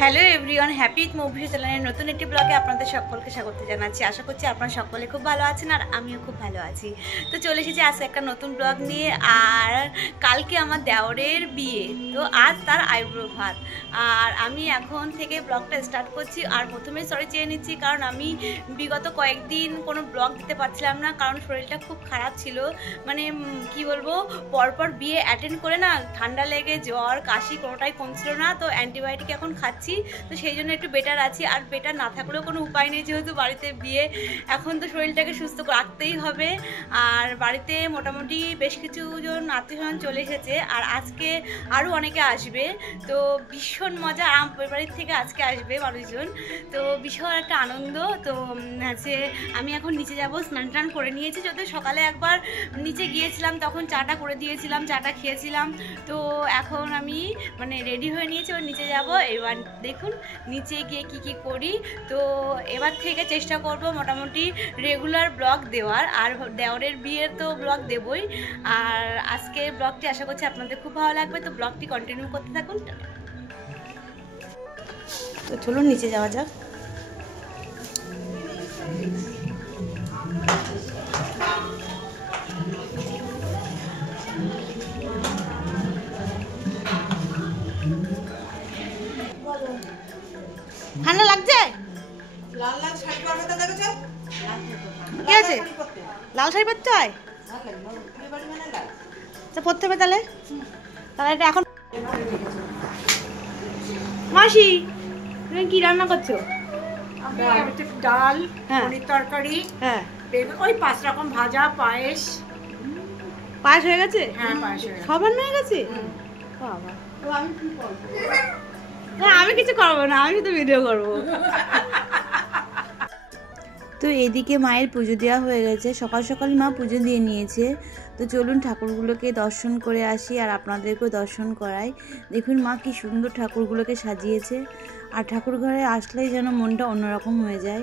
Hello everyone, happy with movie চ্যানেলের নতুন একটি ব্লগে আপনাদের সকলকে স্বাগত জানাচ্ছি। আশা করছি আপনারা সকলে খুব ভালো আছেন আর আমিও খুব ভালো আছি। তো চলে এসেছি আজকে একটা নতুন ব্লগ নিয়ে। আর কালকে আমার দেওরের বিয়ে, তো আজ তার আইব্রো ভাত। আর আমি এখন থেকে ব্লগটা স্টার্ট করছি। আর প্রথমেই সরি চেয়ে নিচ্ছি, কারণ আমি বিগত কয়েকদিন কোনো ব্লগ দিতে পারছিলাম না, কারণ শরীরটা খুব খারাপ ছিল। মানে কি বলবো, পরপর বিয়ে অ্যাটেন্ড করে না ঠান্ডা লেগে জ্বর কাশি কোনোটাই কমছিল না। তো অ্যান্টিবায়োটিক এখন খাচ্ছি, তো সেই জন্য একটু বেটার আছি। আর বেটার না থাকলেও কোনো উপায় নেই, যেহেতু বাড়িতে বিয়ে, এখন তো শরীরটাকে সুস্থ রাখতেই হবে। আর বাড়িতে মোটামুটি বেশ কিছু জন আত্মীয়স্বজন চলে এসেছে, আর আজকে আরও অনেকে আসবে। তো ভীষণ মজা, আমার বাড়ির থেকে আজকে আসবে মানুষজন, তো ভীষণ একটা আনন্দ। তো আছে আমি এখন নিচে যাব, স্নান টান করে নিয়েছি, যদিও সকালে একবার নিচে গিয়েছিলাম, তখন চাটা করে দিয়েছিলাম, চাটা খেয়েছিলাম। তো এখন আমি মানে রেডি হয়ে নিয়েছি, এবার নিচে যাব। এবার দেখুন নিচে গিয়ে কি করি। তো এবার থেকে চেষ্টা করব মোটামুটি রেগুলার ব্লগ দেওয়ার, আর দেওরের বিয়ের তো ব্লগ দেবই। আর আজকে ব্লগটি আশা করছি আপনাদের খুব ভালো লাগবে, তো ব্লগটি কন্টিনিউ করতে থাকুন। তো চলুন নিচে যাওয়া যাক। ঠান্ডা লাগছে? লাল লাল শাড়ি পরতে দেখেছো? কি আছে? লাল শাড়ি পরতে হয়? আচ্ছা পরতে হবে তাহলে। তাহলে এটা এখন মাসি তুমি কি রান্না করছো? ডাল, পনির তরকারি, হ্যাঁ, ওই 5 রকম ভাজা, পায়েস। পায়েস হয়ে গেছে? হ্যাঁ, পায়েস হয়ে গেছে। সব রান্না হয়ে গেছে? বাবা, তো আমি কি করব? না আমি কিছু করবো না, আমি শুধু ভিডিও করবো। তো এদিকে মায়ের পুজো দেওয়া হয়ে গেছে, সকাল সকাল মা পুজো দিয়ে নিয়েছে। তো চলুন ঠাকুরগুলোকে দর্শন করে আসি আর আপনাদেরকেও দর্শন করাই। দেখুন মা কি সুন্দর ঠাকুরগুলোকে সাজিয়েছে, আর ঠাকুর ঘরে আসলেই যেন মনটা অন্যরকম হয়ে যায়।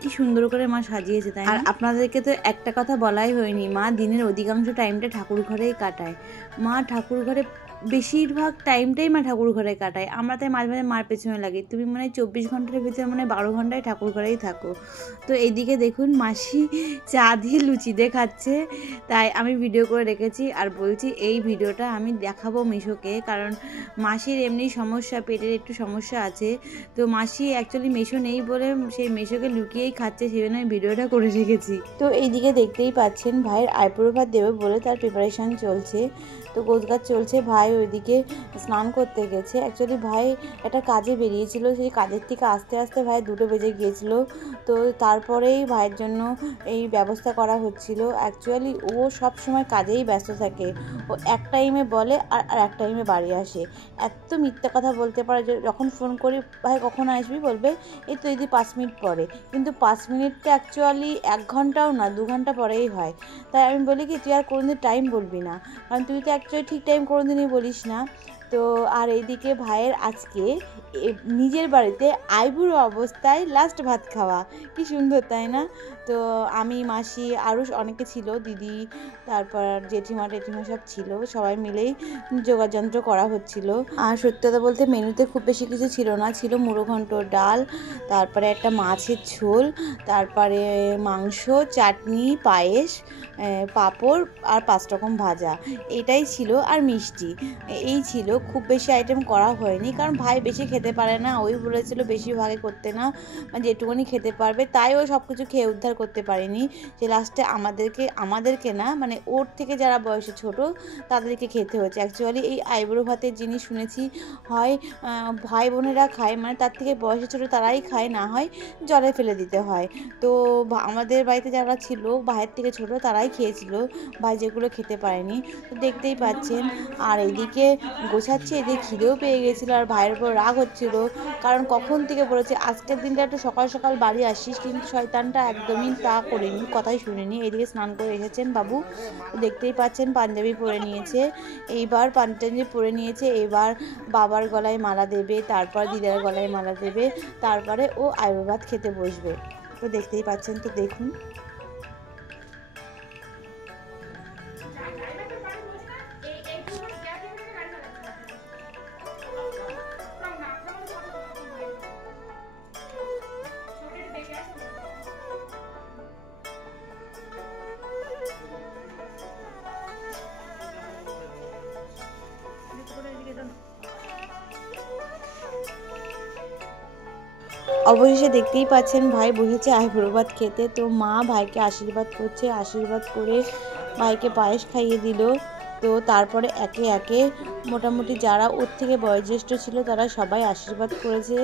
কি সুন্দর করে মা সাজিয়েছে, তাই আর আপনাদেরকে তো একটা কথা বলাই হয়নি, মা দিনের অধিকাংশ টাইমটা ঠাকুর ঘরেই কাটায়। মা ঠাকুর ঘরে বেশিরভাগ টাইমটাই মা ঠাকুর ঘরে কাটায়। আমরা তাই মাঝে মাঝে মার পেছনে লাগি, তুমি মানে 24 ঘন্টার ভিতরে মানে 12 ঘন্টায় ঠাকুর ঘরেই থাকো। তো এইদিকে দেখুন মাসি চা দিয়ে লুচি দিয়ে খাচ্ছে, তাই আমি ভিডিও করে রেখেছি। আর বলছি এই ভিডিওটা আমি দেখাবো মিশোকে, কারণ মাসির এমনি সমস্যা, পেটের একটু সমস্যা আছে। তো মাসি অ্যাকচুয়ালি মেশো নেই বলে সেই মেশোকে লুকিয়েই খাচ্ছে, সেই জন্য আমি ভিডিওটা করে রেখেছি। তো এইদিকে দেখতেই পাচ্ছেন ভাইয়ের আইব্রো ভাত দেবে বলে তার প্রিপারেশান চলছে। তো গোছগাছ চলছে, ভাই ওইদিকে স্নান করতে গেছে। অ্যাকচুয়ালি ভাই একটা কাজে বেরিয়েছিল, সেই কাজের থেকে আস্তে আস্তে ভাই 2টো বেজে গিয়েছিল। তো তারপরেই ভাইয়ের জন্য এই ব্যবস্থা করা হচ্ছিল। অ্যাকচুয়ালি ও সব সময় কাজেই ব্যস্ত থাকে, ও এক টাইমে বলে আর এক টাইমে বাড়ি আসে। এত মিথ্যা কথা বলতে পারে যে যখন ফোন করি ভাই কখন আসবি, বলবে এই তো দিদি 5 মিনিট পরে, কিন্তু 5 মিনিটটা অ্যাকচুয়ালি 1 ঘন্টাও না 2 ঘন্টা পরেই হয়। তাই আমি বলি কি তুই আর কোনোদিন টাইম বলবি না, কারণ তুই তো অ্যাকচুয়ালি ঠিক টাইম কোনোদিনই বলিস না। তো আর এইদিকে ভাইয়ের আজকে নিজের বাড়িতে আইবুড়ো অবস্থায় লাস্ট ভাত খাওয়া, কি সুন্দর তাই না? তো আমি মাসি আরও অনেকে ছিল, দিদি, তারপর জেঠিমা টেঠিমা সব ছিল, সবাই মিলেই যোগাযন্ত্র করা হচ্ছিল। আর সত্যি কথা বলতে মেনুতে খুব বেশি কিছু ছিল না, ছিল মুড়ো ঘন্ট, ডাল, তারপরে একটা মাছের ঝোল, তারপরে মাংস, চাটনি, পায়েস, পাঁপড় আর 5 রকম ভাজা, এটাই ছিল। আর মিষ্টি, এই ছিল। খুব বেশি আইটেম করা হয়নি, কারণ ভাই বেশি খেতে পারে না, ওই বলেছিল বেশি ভাগে করতে না, যেটুকুনি খেতে পারবে, তাই ও সব কিছু খেয়ে উদ্ধার করতে পারেনি। যে লাস্টে আমাদেরকে না, মানে ওর থেকে যারা বয়সে ছোট তাদেরকে খেতে হয়েছে। অ্যাকচুয়ালি এই আইবুড়ো ভাতের জিনিস শুনেছি হয় ভাই বোনেরা খায়, মানে তার থেকে বয়সে ছোট তারাই খায়, না হয় জলে ফেলে দিতে হয়। তো আমাদের বাড়িতে যারা ছিল ভাইয়ের থেকে ছোট তারাই খেয়েছিল, ভাই যেগুলো খেতে পারেনি। তো দেখতেই পাচ্ছেন। আর এদিকে গোছাচ্ছি, এদিকে খিদেও পেয়ে গেছিলো, আর ভাইয়ের উপর রাগ হচ্ছিল, কারণ কখন থেকে বলেছে আজকের দিনটা একটু সকাল সকাল বাড়ি আসিস, কিন্তু শয়তানটা একদমই তা করেনি, কথাই শুনেনি। এদিকে স্নান করে এসেছেন বাবু, দেখতেই পাচ্ছেন পাঞ্জাবি পরে নিয়েছে, এইবার পাঞ্জাবি পরে নিয়েছে, এবার বাবার গলায় মালা দেবে, তারপর দিদার গলায় মালা দেবে, তারপরে ও আইবুড়ো ভাত খেতে বসবে। তো দেখতেই পাচ্ছেন, তো দেখুন। অবশেষে দেখতেই পাচ্ছেন ভাই বসেছে আইবুড়ো ভাত খেতে। তো মা ভাইকে আশীর্বাদ করছে, আশীর্বাদ করে ভাইকে পায়েস খাইয়ে দিল। তো তারপরে একে একে মোটামুটি যারা ওর থেকে বয়োজ্যেষ্ঠ ছিল তারা সবাই আশীর্বাদ করেছে,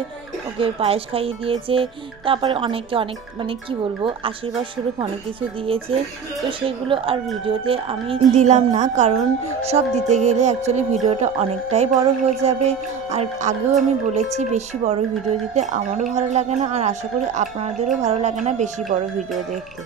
ওকে পায়েস খাইয়ে দিয়েছে। তারপরে অনেকে অনেক মানে কি বলবো আশীর্বাদ স্বরূপ অনেক কিছু দিয়েছে। তো সেগুলো আর ভিডিওতে আমি দিলাম না, কারণ সব দিতে গেলে অ্যাকচুয়ালি ভিডিওটা অনেকটাই বড় হয়ে যাবে। আর আগেও আমি বলেছি বেশি বড় ভিডিও দিতে আমারও ভালো লাগে না, আর আশা করি আপনাদেরও ভালো লাগে না বেশি বড় ভিডিও দেখতে।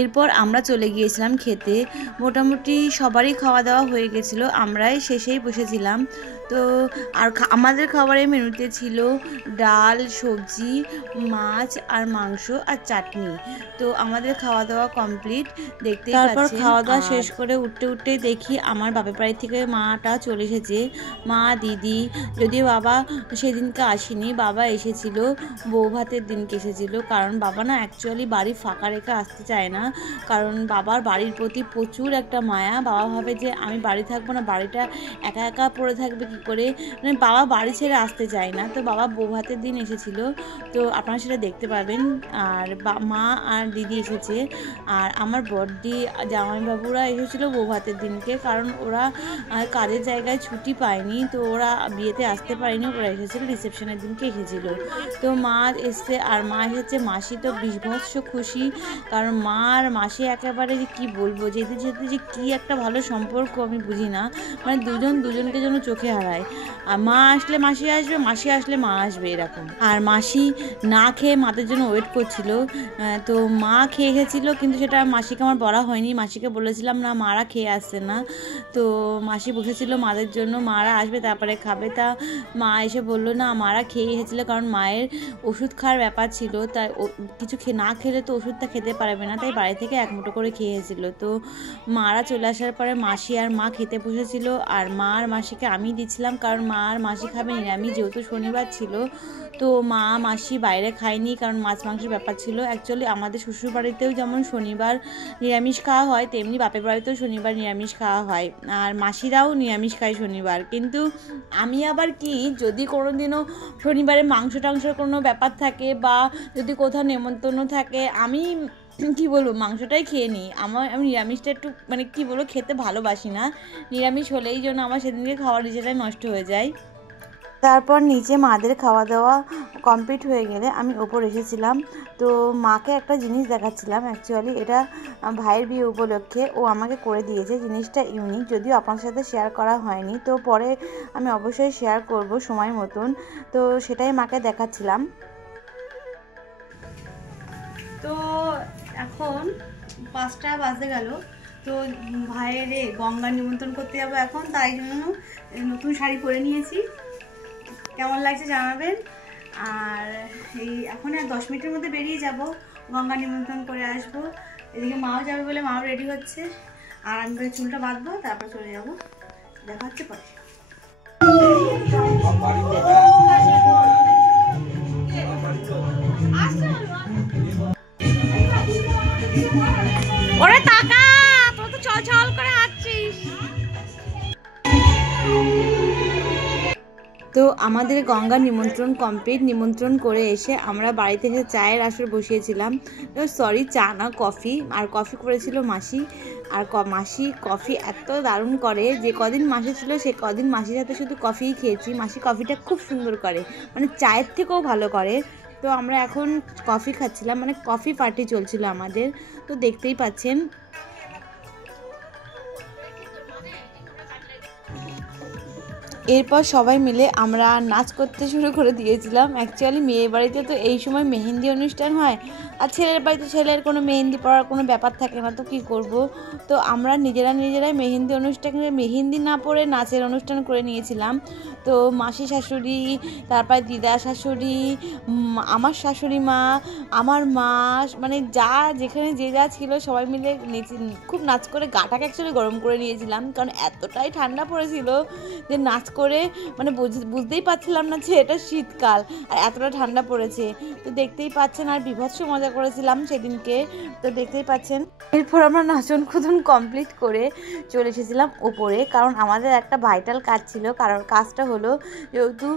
এরপর আমরা চলে গিয়েছিলাম খেতে। মোটামুটি সবারই খাওয়া দাওয়া হয়ে গেছিলো, আমরাই শেষেই বসেছিলাম। তো আর আমাদের খাবারের মেনুতে ছিল ডাল, সবজি, মাছ আর মাংস আর চাটনি। তো আমাদের খাওয়া দাওয়া কমপ্লিট দেখতে। তারপর খাওয়া দাওয়া শেষ করে উঠতেই দেখি আমার বাপের বাড়ি থেকে মাটা চলে এসেছে, মা দিদি। যদিও বাবা সেদিনকে আসেনি, বাবা এসেছিল বউ ভাতের দিনকে এসেছিল, কারণ বাবা না অ্যাকচুয়ালি বাড়ি ফাঁকা রেখে আসতে চায় না, কারণ বাবার বাড়ির প্রতি প্রচুর একটা মায়া। বাবা ভাবে যে আমি বাড়ি থাকবো না, বাড়িটা একা একা পড়ে থাকবে কি করে, মানে বাবা বাড়ি ছেড়ে আসতে চায় না। তো বাবা বউ ভাতের দিন এসেছিল, তো আপনারা সেটা দেখতে পাবেন। আর মা আর দিদি এসেছে, আর আমার বড়দি জামাইবাবুরা এসেছিল বউ ভাতের দিনকে, কারণ ওরা কাজের জায়গায় ছুটি পায়নি, তো ওরা বিয়েতে আসতে পারেনি, ওরা এসেছিল রিসেপশনের দিনকে এসেছিল। তো মা এসছে আর মা এসেছে, মাসি তো বিভৎস খুশি, কারণ মা আর মাসি একেবারে যে কী বলবো, যেতে যেতে যে কী একটা ভালো সম্পর্ক আমি বুঝি না, মানে দুজনকে যেন চোখে হারায়। আর মা আসলে মাসি আসবে, মাসি আসলে মা আসবে, এরকম। আর মাসি না খেয়ে মাদের জন্য ওয়েট করছিল। তো মা খেয়ে গেছিলো, কিন্তু সেটা মাসিকে আমার বলা হয়নি, মাসিকে বলেছিলাম না মারা খেয়ে আসছে না। তো মাসি বসেছিল মাদের জন্য, মারা আসবে তারপরে খাবে। তা মা এসে বললো না মারা খেয়ে এসেছিলো, কারণ মায়ের ওষুধ খাওয়ার ব্যাপার ছিল, তাই কিছু না খেলে তো ওষুধটা খেতে পারবে না, তাই বাড়ি থেকে এক মুঠো করে খেয়েছিল। তো মারা চলে আসার পরে মাসি আর মা খেতে বসেছিল, আর মা আর মাসিকে আমি দিচ্ছিলাম, কারণ মা আর মাসি খাবে নিরামিষ, যেহেতু শনিবার ছিল। তো মা মাসি বাইরে খায়নি, কারণ মাছ মাংসের ব্যাপার ছিল। অ্যাকচুয়ালি আমাদের শ্বশুর বাড়িতেও যেমন শনিবার নিরামিষ খাওয়া হয়, তেমনি বাপের বাড়িতেও শনিবার নিরামিষ খাওয়া হয়, আর মাসিরাও নিরামিষ খায় শনিবার। কিন্তু আমি আবার কি, যদি কোনো দিনও শনিবারে মাংস টাংসের কোনো ব্যাপার থাকে বা যদি কোথাও নেমন্তন্ন থাকে, আমি কি বলবো মাংসটাই খেয়ে নিই। আমি নিরামিষটা একটু মানে কি বলবো খেতে ভালোবাসি না, নিরামিষ হলেই জন্য আমার সেদিনকে খাওয়ার ইচ্ছেটাই নষ্ট হয়ে যায়। তারপর নিচে মাদের খাওয়া দাওয়া কমপ্লিট হয়ে গেলে আমি ওপর এসেছিলাম। তো মাকে একটা জিনিস দেখাচ্ছিলাম, অ্যাকচুয়ালি এটা ভাইয়ের বিয়ে উপলক্ষে ও আমাকে করে দিয়েছে। জিনিসটা ইউনিক, যদিও আপনার সাথে শেয়ার করা হয়নি, তো পরে আমি অবশ্যই শেয়ার করব সময় মতন। তো সেটাই মাকে দেখাচ্ছিলাম। তো এখন 5টা বাজে গেল, তো ভাইয়ের গঙ্গা নিমন্ত্রণ করতে যাবো এখন, তাই জন্য নতুন শাড়ি পরে নিয়েছি। কেমন লাগছে জানাবেন। আর এই এখন আর 10 মিনিটের মধ্যে বেরিয়ে যাব, গঙ্গা নিমন্ত্রণ করে আসবো। এদিকে মাও যাবে বলে মাও রেডি হচ্ছে, আর আমি চুলটা বাঁধবো, তারপর চলে যাবো। দেখা হচ্ছে পরে। ওরে টাকা তোর তো চল চল করে হাঁটছিস। তো আমাদের গঙ্গা নিমন্ত্রণ কমপ্লিট। নিমন্ত্রণ করে এসে আমরা বাড়িতে এসে চায়ের আসর বসিয়েছিলাম। সরি, চা না, কফি। আর কফি করেছিল মাসি। আর মাসি কফি এত দারুণ করে, যে কদিন মাসি ছিল সে কদিন মাসির সাথে শুধু কফিই খেয়েছি। মাসি কফিটা খুব সুন্দর করে, মানে চায়ের থেকেও ভালো করে। তো আমরা এখন কফি খাচ্ছিলাম, মানে কফি পার্টি চলছিল আমাদের, তো দেখতেই পাচ্ছেন। এরপর সবাই মিলে আমরা নাচ করতে শুরু করে দিয়েছিলাম। অ্যাকচুয়ালি মেয়ে বাড়িতে তো এই সময় মেহেন্দি অনুষ্ঠান হয়, আর ছেলের বাড়িতে ছেলের কোনো মেহেন্দি পড়ার কোনো ব্যাপার থাকে না, তো কী করব। তো আমরা নিজেরাই মেহেন্দি না পড়ে নাচের অনুষ্ঠান করে নিয়েছিলাম। তো মাসি শাশুড়ি, তারপর দিদা শাশুড়ি, আমার শাশুড়ি মা, আমার মা, মানে যা যেখানে যে যা ছিল সবাই মিলে খুব নাচ করে গাটাকে অ্যাকচুয়ালি গরম করে নিয়েছিলাম, কারণ এতটাই ঠান্ডা পড়েছিল যে নাচ করে মানে বুঝতেই পারছিলাম না যে এটা শীতকাল আর এতটা ঠান্ডা পড়েছে। তো দেখতেই পাচ্ছেন, আর বিভৎস মজা করেছিলাম সেদিনকে, তো দেখতেই পাচ্ছেন। এরপর আমরা নাচন কুদন কমপ্লিট করে চলে এসেছিলাম ওপরে, কারণ আমাদের একটা ভাইটাল কাজ ছিল। কারণ কাজটা হলো, যেহেতু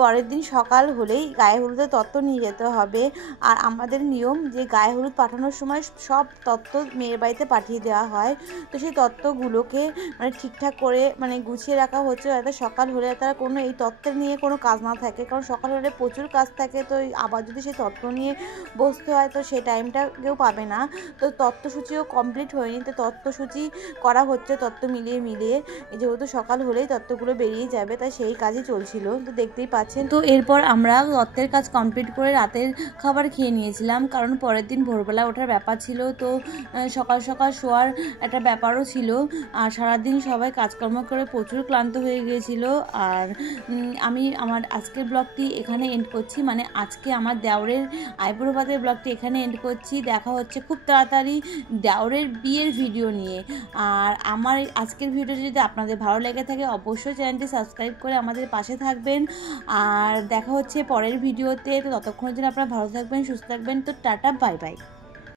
পরের দিন সকাল হলেই গায়ে হলুদের তত্ত্ব নিয়ে যেতে হবে, আর আমাদের নিয়ম যে গায়ে হলুদ পাঠানোর সময় সব তত্ত্ব মেয়ের বাড়িতে পাঠিয়ে দেওয়া হয়। তো সেই তত্ত্বগুলোকে মানে ঠিকঠাক করে মানে গুছিয়ে রাখা হচ্ছে, যাতে সকাল হলে তারা কোনো এই তত্ত্বের নিয়ে কোনো কাজ না থাকে, কারণ সকাল হলে প্রচুর কাজ থাকে। তো আবার যদি সেই তত্ত্ব নিয়ে বসতে হয় তো সেই টাইমটা কেউ পাবে না। তো তত্ত্বসূচিও কমপ্লিট হয়নি, তো তত্ত্বসূচি করা হচ্ছে, তত্ত্ব মিলিয়ে যেহেতু সকাল হলেই তত্ত্বগুলো বেরিয়ে যাবে, তাই সেই কাজই চলছিল। তো দেখতেই পাচ্ছেন। তো এরপর আমরা তত্ত্বের কাজ কমপ্লিট করে রাতের খাবার খেয়ে নিয়েছিলাম, কারণ পরের দিন ভোরবেলা ওঠার ব্যাপার ছিল। তো সকাল সকাল শোয়ার একটা ব্যাপারও ছিল, আর সারাদিন সবাই কাজকর্ম করে প্রচুর ক্লান্ত হয়ে গিয়েছিল। আর আমি আমার আজকের ব্লগটি এখানে এন্ড করছি, মানে আজকে আমার দেওরের আইবুড়ো ভাতের ব্লগটি এখানে এন্ড করছি। দেখা হচ্ছে খুব তাড়াতাড়ি দেওরের বিয়ের ভিডিও নিয়ে। আর আমার আজকের ভিডিওটি যদি আপনাদের ভালো লেগে থাকে অবশ্যই চ্যানেলটি সাবস্ক্রাইব করে আমাদের পাশে থাকবেন। আর দেখা হচ্ছে পরের ভিডিওতে। তো ততক্ষণের জন্য আপনারা ভালো থাকবেন, সুস্থ থাকবেন। তো টাটা, বাই বাই।